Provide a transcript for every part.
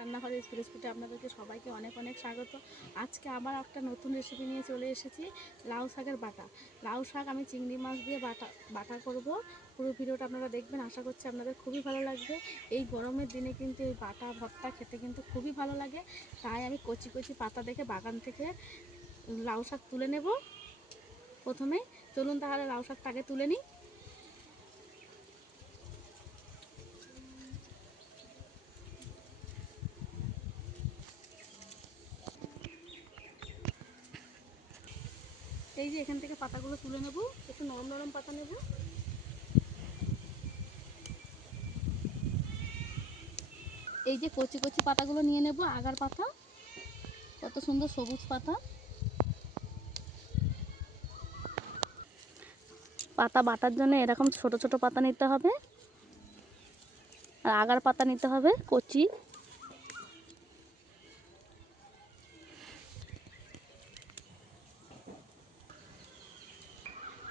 রান্নাঘরে রেসিপিতে আপনাদেরকে সবাইকে অনেক অনেক স্বাগত। আজকে আবার একটা নতুন রেসিপি নিয়ে চলে এসেছি, লাউ শাকের বাটা। লাউ শাক আমি চিংড়ি মাছ দিয়ে বাটা করব। পুরো ভিডিওটা আপনারা দেখবেন, আশা করছি আপনাদের খুবই ভালো লাগবে। এই গরমের দিনে কিন্তু এই বাটা ভর্তা খেতে কিন্তু খুবই ভালো লাগে। তাই আমি কচি কচি পাতা দেখে বাগান থেকে লাউ শাক তুলে নেব। প্রথমে চলুন তাহলে লাউ শাকটা আগে তুলে নিই। এই যে এখান থেকে পাতাগুলো তুলে নেব, একটু নরম নরম পাতা নেব। এই যে কচি কচি পাতাগুলো নিয়ে নেব, আগার পাতা, কত সুন্দর সবুজ পাতা। পাতা বাটার জন্য এরকম ছোট ছোট পাতা নিতে হবে, আর আগার পাতা নিতে হবে কচি।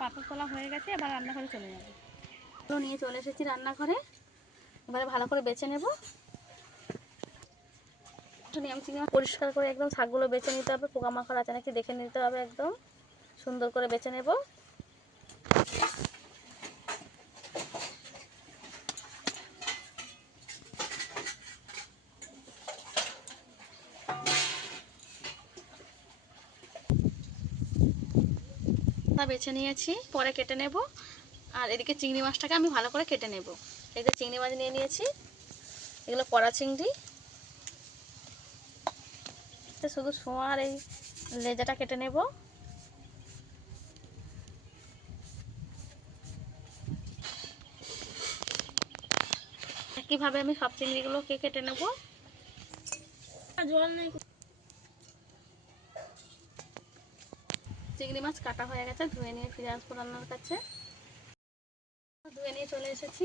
পাতা তোলা হয়ে গেছে, এবার রান্নাঘরে চলে যাবো। নিয়ে চলে এসেছি রান্নাঘরে, এবারে ভালো করে বেছে নেব। পরিষ্কার করে একদম শাকগুলো বেছে নিতে হবে, পোকামাকড় আছে নাকি দেখে নিতে হবে, একদম সুন্দর করে বেছে নেব। বেছে নিয়েছি, পরে কেটে নেব। আর এদিকে চিংড়ি মাছটাকে আমি ভালো করে কেটে নেব। এই যে চিংড়ি মাছ নিয়ে নিয়েছি, এগুলো কড়া চিংড়ি। শুধু শোয়ার এই লেজাটা কেটে নেব। একইভাবে আমি সব চিংড়িগুলোকে কেটে নেব। জল নেই। চিংড়ি মাছ কাটা হয়ে গেছে, ধুয়ে নিয়ে ফিরে আসবো রান্নার কাছে। ধুয়ে নিয়ে চলে এসেছি,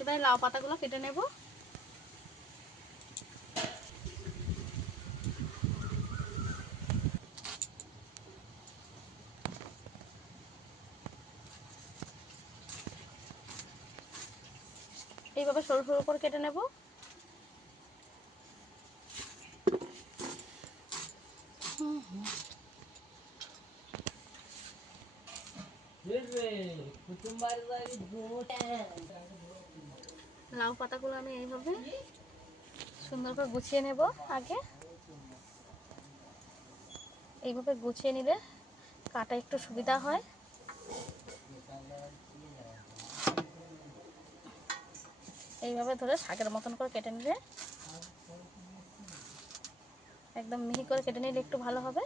এবারে লাউ পাতাগুলো কেটে নেব। এইভাবে সরু সরু করে কেটে নেব। লাউ পাতাগুলো আমি এইভাবে সুন্দর করে গুছিয়ে নেব। আগে এইভাবে গুছিয়ে নিলে কাটা একটু সুবিধা হয়। এইভাবে ধরে শাকের মতন করে কেটে নিলে, একদম মিহি করে কেটে নিলে একটু ভালো হবে।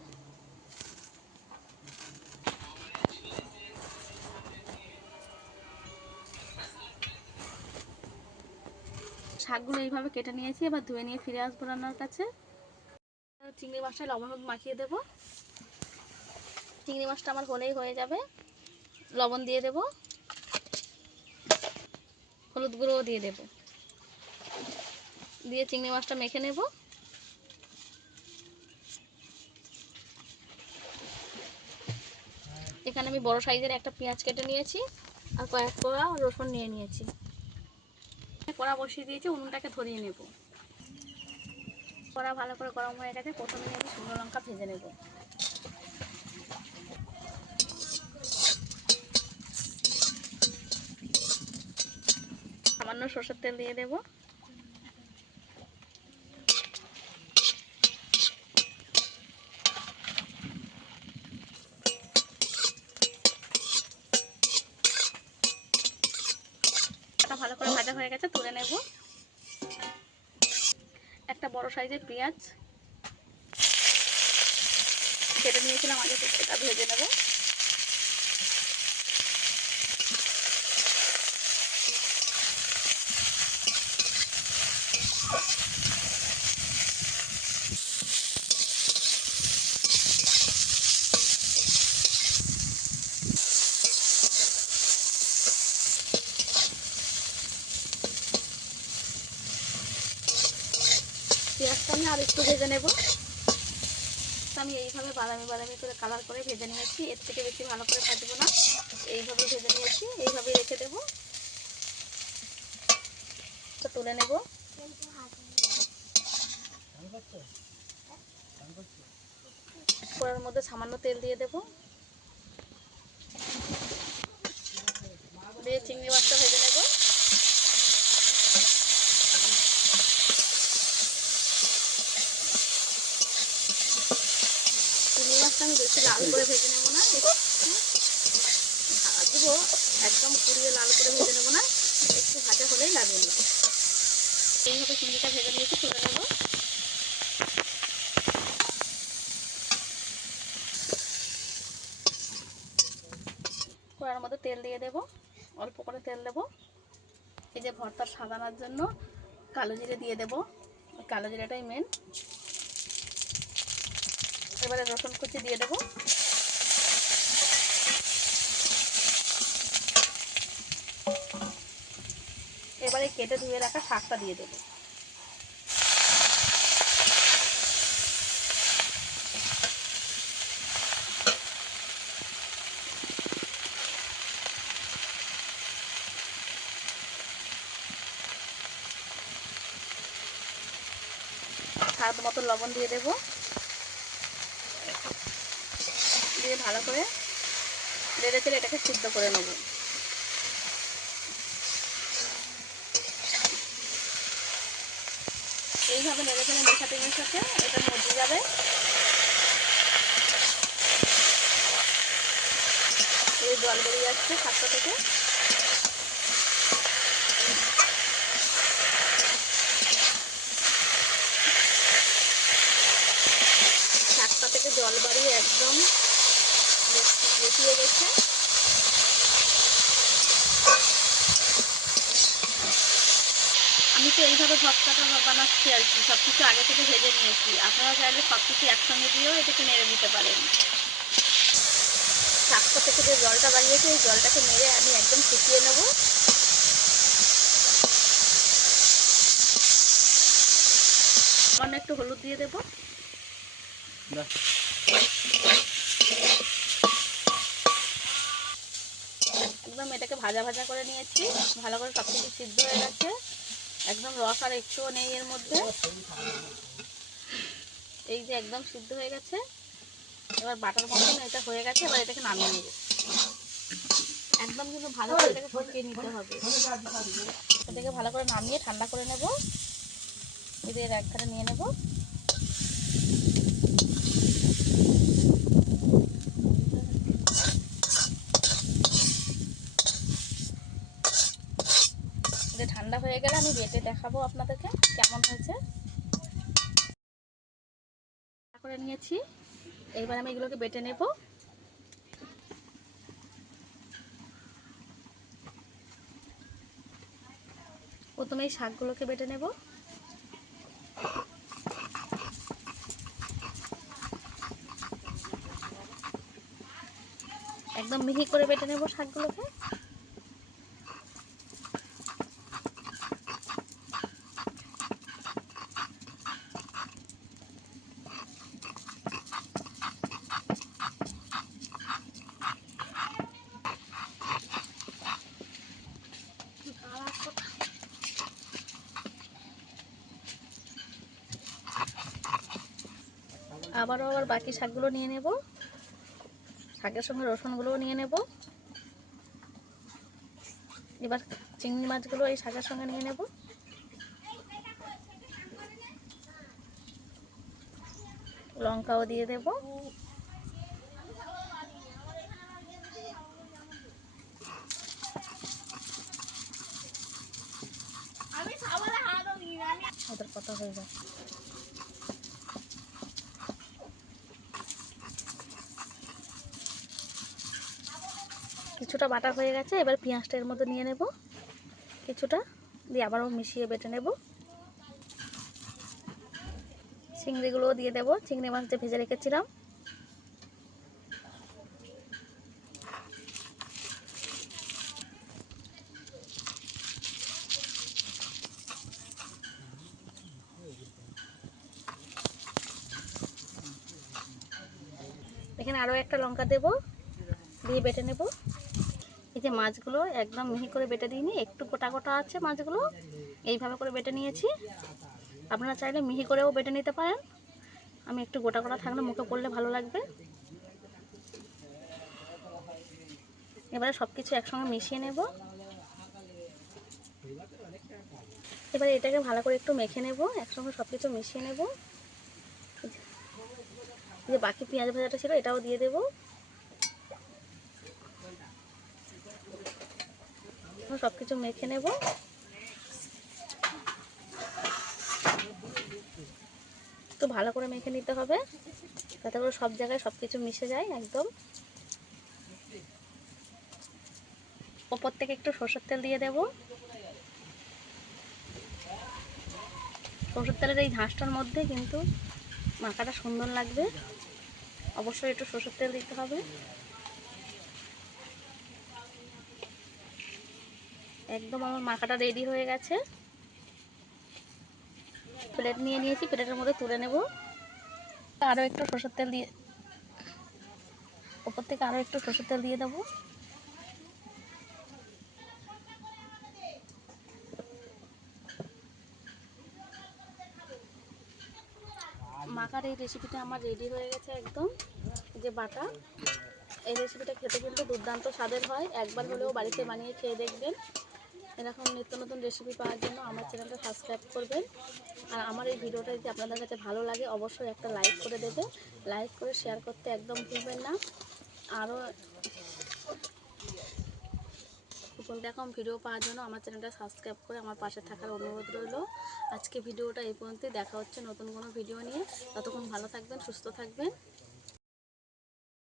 শাকগুলো এইভাবে কেটে নিয়েছি, এবার ধুয়ে নিয়ে ফিরে আসবো রান্নার কাছে। চিংড়ি মাছটা লবণ হলুদ মাখিয়ে দেব। চিংড়ি মাছটা আমার হলেই হয়ে যাবে। লবণ দিয়ে দেব, হলুদ গুঁড়োও দিয়ে দেব, দিয়ে চিংড়ি মাছটা মেখে নেব। এখানে আমি বড় সাইজের একটা পেঁয়াজ কেটে নিয়েছি, আর কয়েক কোয়া রসুন নিয়ে নিয়েছি। কড়া বসিয়ে দিয়েছি, উনুনটাকে ধরিয়ে নেব। কড়া ভালো করে গরম হয়ে গেছে, প্রথমে আমি শুকনো লঙ্কা ভেজে নেব। সামান্য সরষের তেল দিয়ে দেব। ভালো করে ভাজা হয়ে গেছে, তুলে নেব। একটা বড় সাইজের পেঁয়াজ কেটে নিয়েছিলাম আগে, এটা ভেজে নেব। পেঁয়াজটা আমি আর একটু ভেজে নেব। আমি এইভাবে বাদামি বাদামি করে কালার করে ভেজে নিয়েছি, এর থেকে বেশি ভালো করে ভাজবো না। এইভাবে ভেজে নিয়েছি, এইভাবে রেখে দেবো। তুলে নেব। কড়ার মধ্যে সামান্য তেল দিয়ে দেবো, দিয়ে চিংড়ি মাছটা ভেজে নেব। চিংড়ি মাছটা আমি বেশি লাল করে ভেজে নেবো না, একটু ভাজবো, একদম পুড়িয়ে লাল করে ভেজে নেবো না, একটু ভাজা হলেই লাগবে না। এইভাবে চিংড়িটা ভেজে নিয়েছি, তুলে নেবো। কড়ার মধ্যে তেল দিয়ে দেবো, অল্প করে তেল দেবো। এই যে ভর্তা সাজানোর জন্য কালো জিরে দিয়ে দেবো, কালো জিরেটাই মেন। এবারে রসুন কুচি দিয়ে দেবো, এবারে কেটে ধুয়ে রাখা শাকটা দিয়ে দেবো। স্বাদ মতো লবণ দিয়ে দেবো, দিয়ে ভালো করে নেড়ে চেড়ে এটাকে সিদ্ধ করে নেব। এইভাবে নেড়ে চেড়ে মেশাতে মেশাতে এটা মজে যাবে। এই জল বেরিয়ে যাচ্ছে শাকটা থেকে। শাকটা থেকে জল বাড়িয়ে একদম মিশিয়ে গেছে। আমি তো এইভাবে ভর্তাটা বানাচ্ছি আর কি, সব কিছু আগে থেকে ভেজে নিয়েছি। আপনারা চাইলে সব কিছু একসঙ্গে দিয়েও এটাকে নেড়ে দিতে পারেন। শাকটা থেকে যে জলটা বাড়িয়েছে এই জলটাকে নেড়ে আমি একদম শুকিয়ে নেব। সামান্য একটু হলুদ দিয়ে দেবো, একদম এটাকে ভাজা ভাজা করে নিয়েছি। ভালো করে সব কিছু সিদ্ধ হয়ে গেছে, একদম রস আর একটুও নেই এর মধ্যে। এই যে একদম সিদ্ধ হয়ে গেছে, এবার বাটার মতন এটা হয়ে গেছে। এবার এটাকে নামিয়ে নেব। একদম কিন্তু ভালো করে এটাকে ফুটিয়ে নিতে হবে। এটাকে ভালো করে নামিয়ে ঠান্ডা করে নেব। এদের এক ধারে নিয়ে নেব। এটা ঠান্ডা হয়ে গেলে আমি বেটে দেখাবো আপনাদেরকে কেমন হয়েছে। করে নিয়েছি, এইবার আমি এগুলোকে বেটে নেব। প্রথমে এই শাকগুলোকে বেটে নেব। একদম মিহি করে বেটে নেব শাকগুলোকে। আবার বাকি শাকগুলো নিয়ে নেব, শাকের সঙ্গে রসুনগুলোও নিয়ে নেব। এবার চিংড়ি মাছগুলো এই শাকের সঙ্গে নিয়ে নেব। লঙ্কাও দিয়ে দেব। ওদের কথা হয়ে যাচ্ছে। কিছুটা বাটা হয়ে গেছে, এবার পেঁয়াজটা এর মধ্যে নিয়ে নেব কিছুটা, দিয়ে আবারও মিশিয়ে বেটে নেব। চিংড়িগুলোও দিয়ে দেব, চিংড়ি মাছ যে ভেজে রেখেছিলাম। এখানে আরও একটা লঙ্কা দেব, দিয়ে বেটে নেব। এই যে মাছগুলো একদম মিহি করে বেটে দিইনি, একটু গোটা গোটা আছে মাছগুলো, এইভাবে করে বেটে নিয়েছি। আপনারা চাইলে মিহি করেও বেটে নিতে পারেন। আমি একটু গোটা গোটা থাকলে মুখে পড়লে ভালো লাগবে। এবারে সব কিছু একসঙ্গে মিশিয়ে নেব। এবারে এটাকে ভালো করে একটু মেখে নেব, একসঙ্গে সব কিছু মিশিয়ে নেব। যে বাকি পেঁয়াজ ভাজাটা ছিল এটাও দিয়ে দেব। সব কিছু মেখে নেব। একটু ভালো করে মেখে নিতে হবে যাতে করে সব জায়গায় সব কিছু মিশে যায় একদম। ওপর থেকে একটু সরষের তেল দিয়ে দেব। সরষের তেলের এই ঝাঁসটার মধ্যে কিন্তু মাখাটা সুন্দর লাগবে, অবশ্যই একটু সরষের তেল দিতে হবে। একদম আমার মাখাটা রেডি হয়ে গেছে। প্লেট নিয়ে নিয়েছি, প্লেটের মধ্যে তুলে নেব। আরও একটু সরষের তেল দিয়ে ওপর থেকে আরও একটু সরষের তেল দিয়ে দেবো। মাখার এই রেসিপিটা আমার রেডি হয়ে গেছে একদম। যে বাটা, এই রেসিপিটা খেতে কিন্তু দুর্দান্ত স্বাদের হয়। একবার হলেও বাড়িতে বানিয়ে খেয়ে দেখবেন। এরকম নিত্য নতুন রেসিপি পাওয়ার জন্য আমার চ্যানেলটা সাবস্ক্রাইব করবেন। আর আমার এই ভিডিওটা যদি আপনাদের কাছে ভালো লাগে অবশ্যই একটা লাইক করে দেবে। লাইক করে শেয়ার করতে একদম ভুলবেন না। আরও এরকম ভিডিও পাওয়ার জন্য আমার চ্যানেলটা সাবস্ক্রাইব করে আমার পাশে থাকার অনুরোধ রইল। আজকে ভিডিওটা এই পর্যন্তই। দেখা হচ্ছে নতুন কোনো ভিডিও নিয়ে। ততক্ষণ ভালো থাকবেন, সুস্থ থাকবেন।